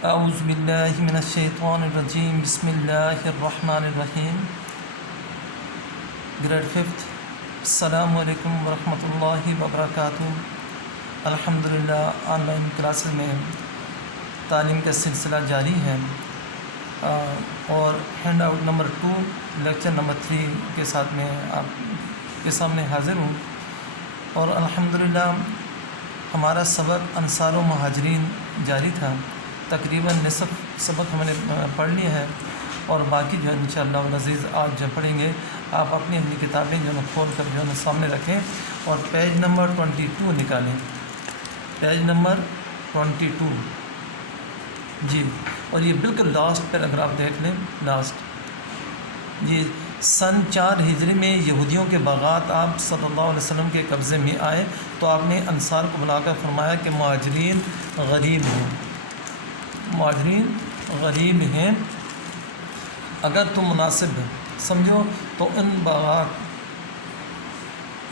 اعوذ باللہ من الشیطان الرجیم بسم اللہ الرحمن الرحیم گریڈ 5 السلام علیکم ورحمۃ اللہ وبرکاتہ۔ الحمدللہ آن لائن کلاسز میں تعلیم کا سلسلہ جاری ہے اور hand out number 2 lecture number 3 کے ساتھ میں آپ کے سامنے حاضر ہوں، اور الحمدللہ ہمارا سبق انصار و مہاجرین جاری تھا۔ تقریباً نصف سبق ہم نے پڑھ لیا ہے اور باقی جو ہے انشاءاللہ العزیز آج جو پڑھیں گے۔ آپ اپنی کتابیں جو ہے کھول کر جو ہے سامنے رکھیں اور پیج نمبر 22 نکالیں، پیج نمبر 22 جی، اور یہ بالکل لاسٹ پیراگراف دیکھ لیں، لاسٹ یہ سن 4 ہجری میں یہودیوں کے باغات آپ صلی اللہ علیہ وسلم کے قبضے میں آئے تو آپ نے انصار کو بلا کر فرمایا کہ مہاجرین غریب ہیں، مہاجرین غریب ہیں، اگر تم مناسب سمجھو تو ان باغات،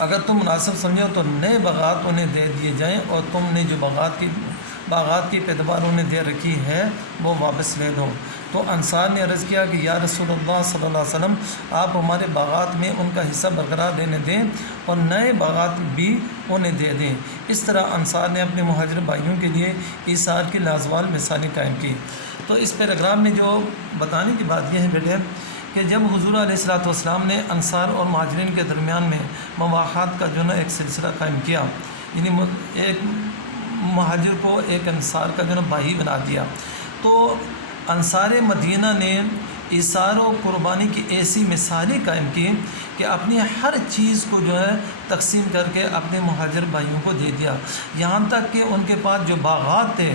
اگر تم مناسب سمجھو تو نئے باغات انہیں دے دیے جائیں، اور تم نے جو باغات کی پیداوار انہیں دے رکھی ہے وہ واپس لے دو۔ تو انصار نے عرض کیا کہ یا رسول اللہ صلی اللہ علیہ وسلم، آپ ہمارے باغات میں ان کا حصہ برقرار دینے دیں اور نئے باغات بھی انہیں دے دیں۔ اس طرح انصار نے اپنے مہاجر بھائیوں کے لیے ایثار کی لازوال مثالیں قائم کی۔ تو اس پیراگراف میں جو بتانے کی بات یہ ہے بیٹے کہ جب حضور علیہ السلام نے انصار اور مہاجرین کے درمیان میں مواخات کا جو ہے ایک سلسلہ قائم کیا، یعنی ایک مہاجر کو ایک انصار کا جو ہے بھائی بنا دیا، تو انصار مدینہ نے ایثار و قربانی کی ایسی مثالیں قائم کی کہ اپنی ہر چیز کو جو ہے تقسیم کر کے اپنے مہاجر بھائیوں کو دے دیا، یہاں تک کہ ان کے پاس جو باغات تھے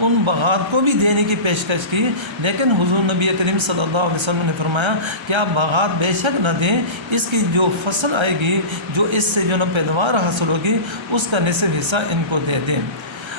ان باغات کو بھی دینے کی پیشکش کی، لیکن حضور نبی کریم صلی اللہ علیہ وسلم نے فرمایا کہ آپ باغات بے شک نہ دیں، اس کی جو فصل آئے گی، جو اس سے جو پیداوار حاصل ہوگی، اس کا نصف حصہ ان کو دے دیں۔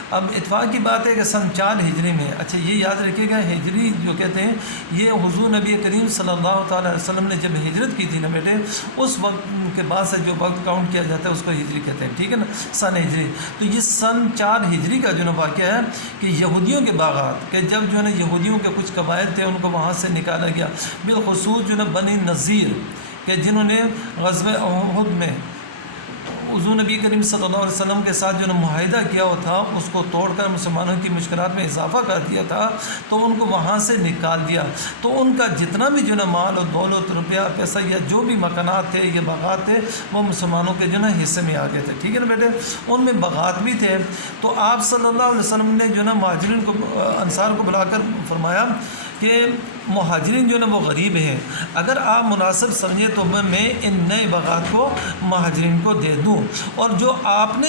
اب اتفاق کی بات ہے کہ سن 4 ہجری میں، اچھا یہ یاد رکھیے گا، ہجری جو کہتے ہیں یہ حضور نبی کریم صلی اللہ تعالیٰ علیہ وسلم نے جب ہجرت کی تھی نا بیٹے، اس وقت کے بعد سے جو وقت کاؤنٹ کیا جاتا ہے اس کو ہجری کہتے ہیں، ٹھیک ہے نا، سن ہجری۔ تو یہ سن 4 ہجری کا جو ہے واقعہ ہے کہ یہودیوں کے باغات، کہ جب جو ہے نا یہودیوں کے کچھ قبائل تھے ان کو وہاں سے نکالا گیا، بالخصوص جو ہے بنی نذیر، کہ جنہوں نے غزوہ احد میں حضور نبی کریم صلی اللہ علیہ وسلم کے ساتھ جو معاہدہ کیا ہوا تھا اس کو توڑ کر مسلمانوں کی مشکلات میں اضافہ کر دیا تھا، تو ان کو وہاں سے نکال دیا، تو ان کا جتنا بھی جو مال و دولت، روپیہ، پیسہ یا جو بھی مکانات تھے یا باغات تھے وہ مسلمانوں کے جو حصے میں آ گئے تھے، ٹھیک ہے نا بیٹے، ان میں باغات بھی تھے۔ تو آپ صلی اللہ علیہ وسلم نے جو مہاجرین کو، انصار کو بلا کر فرمایا کہ مہاجرین جو وہ غریب ہیں، اگر آپ مناسب سمجھیں تو میں ان نئے باغات کو مہاجرین کو دے دوں، اور جو آپ نے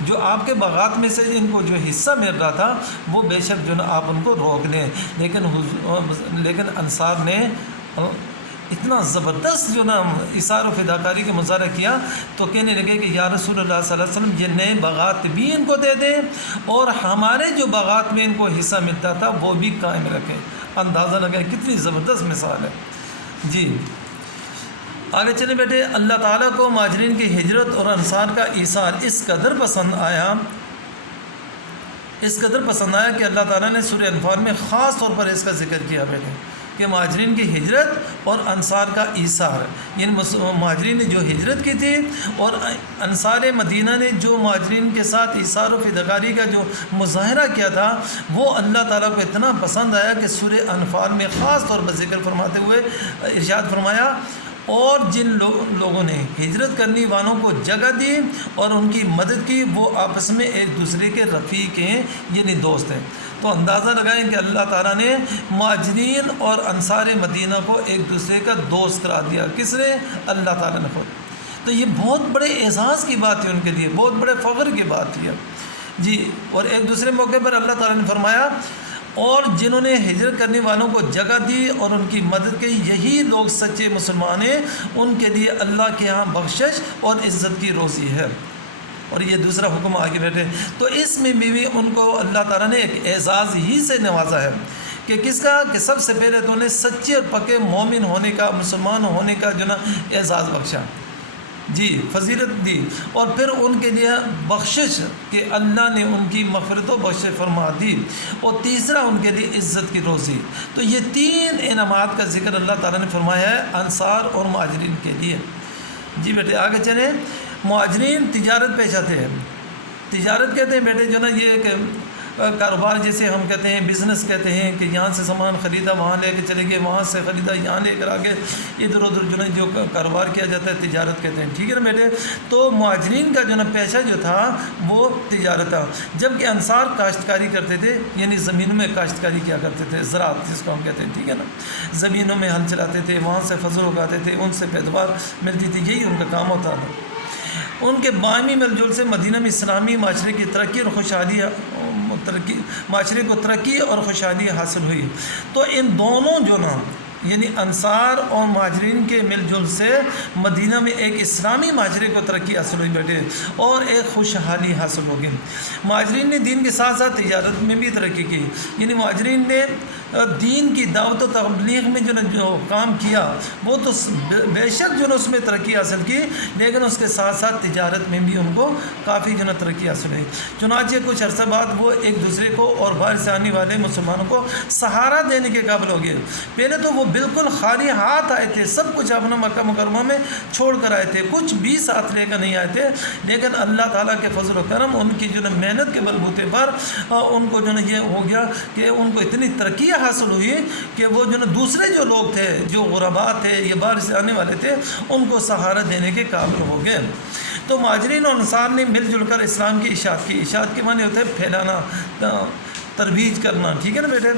جو آپ کے باغات میں سے ان کو جو حصہ مل رہا تھا وہ بے شک جو آپ ان کو روک لیں۔ لیکن انصار نے اتنا زبردست جو ایثار و فداکاری کا مظاہرہ کیا تو کہنے لگے کہ یا رسول اللہ صلی اللہ علیہ وسلم، یہ نئے باغات بھی ان کو دے دیں اور ہمارے جو باغات میں ان کو حصہ ملتا تھا وہ بھی قائم رکھیں۔ اندازہ لگائیں کتنی زبردست مثال ہے جی۔ آگے چلیں بیٹے، اللہ تعالیٰ کو مہاجرین کی ہجرت اور انصار کا ایثار اس قدر پسند آیا کہ اللہ تعالیٰ نے سورہ انفال میں خاص طور پر اس کا ذکر کیا بیٹے، کہ مہاجرین کی ہجرت اور انصار کا ایثار، یعنی مہاجرین نے جو ہجرت کی تھی اور انصار مدینہ نے جو مہاجرین کے ساتھ ایثار و فداکاری کا جو مظاہرہ کیا تھا وہ اللہ تعالیٰ کو اتنا پسند آیا کہ سورہ انفال میں خاص طور پر ذکر فرماتے ہوئے ارشاد فرمایا، اور جن لوگوں نے ہجرت کرنے والوں کو جگہ دی اور ان کی مدد کی وہ آپس میں ایک دوسرے کے رفیق ہیں، یعنی دوست ہیں۔ تو اندازہ لگائیں کہ اللہ تعالیٰ نے مہاجرین اور انصار مدینہ کو ایک دوسرے کا دوست قرار دیا، کس نے؟ اللہ تعالیٰ نے خود۔ تو یہ بہت بڑے اعزاز کی بات ہے ان کے لیے، بہت بڑے فخر کی بات ہے جی۔ اور ایک دوسرے موقع پر اللہ تعالیٰ نے فرمایا، اور جنہوں نے ہجرت کرنے والوں کو جگہ دی اور ان کی مدد کی، یہی لوگ سچے مسلمان ہیں، ان کے لیے اللہ کے ہاں بخشش اور عزت کی روزی ہے۔ اور یہ دوسرا حکم آگے بیٹھے، تو اس میں بھی ان کو اللہ تعالیٰ نے ایک اعزاز ہی سے نوازا ہے، کہ کس کا؟ کہ سب سے پہلے تو انہیں سچے اور پکے مومن ہونے کا، مسلمان ہونے کا جو اعزاز بخشا، جی فضیلت دی، اور پھر ان کے لیے بخشش کہ اللہ نے ان کی مغفرت و بخش فرما دی، اور تیسرا ان کے لیے عزت کی روزی۔ تو یہ 3 انعامات کا ذکر اللہ تعالیٰ نے فرمایا ہے انصار اور مہاجرین کے لیے۔ جی بیٹے آگے چلیں۔ مہاجرین تجارت پیشہ تھے۔ تجارت کہتے ہیں بیٹے جو نا یہ ایک کاروبار جیسے ہم کہتے ہیں بزنس کہتے ہیں کہ یہاں سے سامان خریدا وہاں لے کے چلے گئے، وہاں سے خریدا یہاں لے کر آگے ادھر ادھر جو نا جو کاروبار کیا جاتا ہے تجارت کہتے ہیں، ٹھیک ہے نا بیٹے۔ تو مہاجرین کا جو نا پیشہ جو تھا وہ تجارت تھا، جبکہ انصار کاشتکاری کرتے تھے، یعنی زمینوں میں کاشتکاری کیا کرتے تھے، زراعت جس کو ہم کہتے ہیں، ٹھیک ہے نا، زمینوں میں ہل چلاتے تھے، وہاں سے فصل اگاتے تھے، ان سے پیداوار ملتی تھی، یہی ان کا کام ہوتا تھا۔ ان کے باہمی مل جل سے مدینہ میں اسلامی معاشرے کی ترقی اور خوشحالی معاشرے کو ترقی اور خوشحالی حاصل ہوئی۔ تو ان دونوں جو نا یعنی انصار اور مہاجرین کے مل جل سے مدینہ میں ایک اسلامی معاشرے کو ترقی حاصل ہوئی بیٹے، اور ایک خوشحالی حاصل ہو گئی۔ مہاجرین نے دین کے ساتھ ساتھ تجارت میں بھی ترقی کی، یعنی مہاجرین نے دین کی دعوت و تبلیغ میں جو کام کیا وہ تو بے شک جو اس میں ترقی حاصل کی، لیکن اس کے ساتھ ساتھ تجارت میں بھی ان کو کافی جو ترقی حاصل ہوئی۔ چنانچہ کچھ عرصہ بعد وہ ایک دوسرے کو اور باہر سے آنے والے مسلمانوں کو سہارا دینے کے قابل ہو گئے۔ پہلے تو وہ بالکل خالی ہاتھ آئے تھے، سب کچھ اپنا مکہ مکرمہ میں چھوڑ کر آئے تھے، کچھ بھی ساتھ لے کر نہیں آئے تھے، لیکن اللہ تعالیٰ کے فضل و کرم ان کی جو محنت کے بلبوتے پر ان کو جو یہ ہو گیا کہ ان کو اتنی ترقی حاصل ہوئی کہ وہ جو دوسرے جو لوگ تھے جو غرباء تھے یا باہر سے آنے والے تھے ان کو سہارا دینے کے قابل ہو گئے۔ تو مہاجرین اور انصار نے مل جل کر اسلام کی اشاعت کی۔ اشاعت کے معنی ہوتے ہیں پھیلانا، ترویج کرنا، ٹھیک ہے نا بیٹے،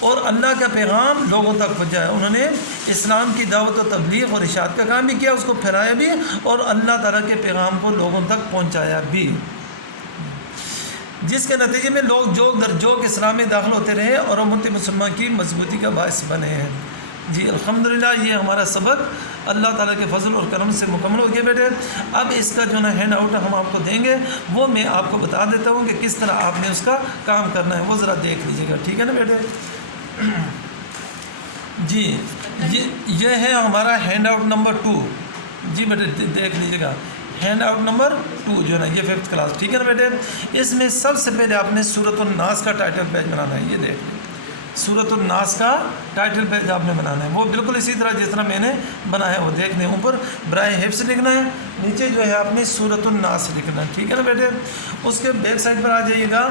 اور اللہ کا پیغام لوگوں تک پہنچایا۔ انہوں نے اسلام کی دعوت و تبلیغ اور اشاعت کا کام بھی کیا، اس کو پھیلایا بھی، اور اللہ تعالیٰ کے پیغام کو لوگوں تک پہنچایا بھی، جس کے نتیجے میں لوگ جوک در جوک اسلام میں داخل ہوتے رہے اور امت مسلمہ کی مضبوطی کا باعث بنے ہیں۔ جی الحمدللہ یہ ہمارا سبق اللہ تعالیٰ کے فضل اور کرم سے مکمل ہو گیا بیٹے۔ اب اس کا جو نا ہینڈ آؤٹ ہم آپ کو دیں گے، وہ میں آپ کو بتا دیتا ہوں کہ کس طرح آپ نے اس کا کام کرنا ہے، وہ ذرا دیکھ لیجیے گا، ٹھیک ہے نا بیٹے۔ جی یہ ہے ہمارا ہینڈ آؤٹ نمبر 2۔ جی بیٹے دیکھ لیجیے گا، ہینڈ آؤٹ نمبر 2 جو ہے نا یہ 5th کلاس، ٹھیک ہے نا بیٹے۔ اس میں سب سے پہلے آپ نے سورۃ الناس کا ٹائٹل پیج بنانا ہے، یہ دیکھ لیں، سورۃ الناس کا ٹائٹل پیج آپ نے بنانا ہے، وہ بالکل اسی طرح جس طرح میں نے بنایا ہے وہ دیکھ لیں، اوپر برائے حفظ لکھنا ہے، نیچے جو ہے آپ نے سورۃ الناس لکھنا ہے، ٹھیک ہے نا بیٹے۔ اس کے بیک سائڈ پر آ جائیے گا،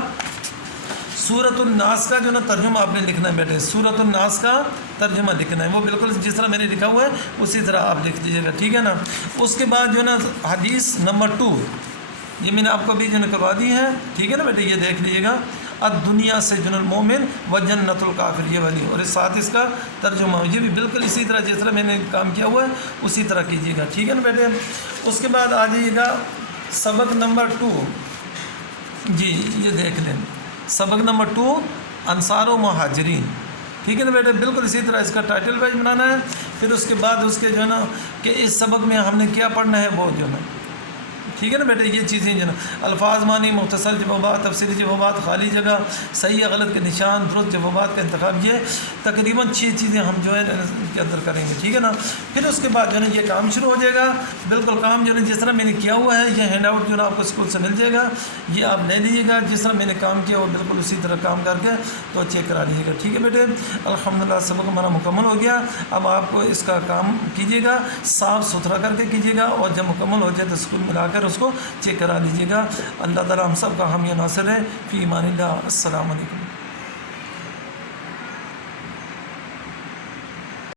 سورۃ الناس کا جو نا ترجمہ آپ نے لکھنا ہے بیٹے، سورۃ الناس کا ترجمہ لکھنا ہے، وہ بالکل جس طرح میں نے لکھا ہوا ہے اسی طرح آپ لکھ دیجیے گا، ٹھیک ہے نا۔ اس کے بعد جو ہے نا حدیث نمبر 2 یہ میں نے آپ کو ابھی جو کروا دی ہے، ٹھیک ہے نا بیٹے، یہ دیکھ لیجیے گا، الدنیا سجن المومن و جنت الکافر، یہ والی، اور اس ساتھ اس کا ترجمہ یہ بھی بالکل اسی طرح جس طرح میں نے کام کیا ہوا ہے اسی طرح کیجیے گا، ٹھیک ہے نا بیٹے۔ اس کے بعد آ جائیے گا سبق نمبر 2، جی یہ دیکھ لیں، سبق نمبر 2 انصار و مہاجرین، ٹھیک ہے نا بیٹے، بالکل اسی طرح اس کا ٹائٹل پیج بنانا ہے۔ پھر اس کے بعد اس کے جو ہے نا کہ اس سبق میں ہم نے کیا پڑھنا ہے وہ جو ہے نا، ٹھیک ہے نا بیٹے، یہ چیزیں جو ہے نا الفاظ معنی مختصر جوابات تفصیلی جوابات خالی جگہ صحیح یا غلط کے نشان درست جوابات کا انتخاب، یہ تقریباً 6 چیزیں ہم جو ہے اس کے اندر کریں گے، ٹھیک ہے نا۔ پھر اس کے بعد جو ہے نا یہ کام شروع ہو جائے گا، بالکل کام جو ہے جس طرح میں نے کیا ہوا ہے، یہ ہینڈ آؤٹ جو ہے نا آپ کو اسکول سے مل جائے گا، یہ آپ لے لیجیے گا، جس طرح میں نے کام کیا وہ بالکل اسی طرح کام کر کے تو چیک کرا لیجیے گا، ٹھیک ہے بیٹے۔ الحمدللہ سبق ہمارا مکمل ہو گیا، اب آپ کو اس کا کام کیجیے گا، صاف ستھرا کر کے کیجیے گا، اور جب مکمل ہو جائے تو اسکول میں لا کر اس کو چیک کرا لیجیے گا۔ اللہ تعالیٰ ہم سب کا حامی و ناصر ہے، فی امان اللہ، السلام علیکم۔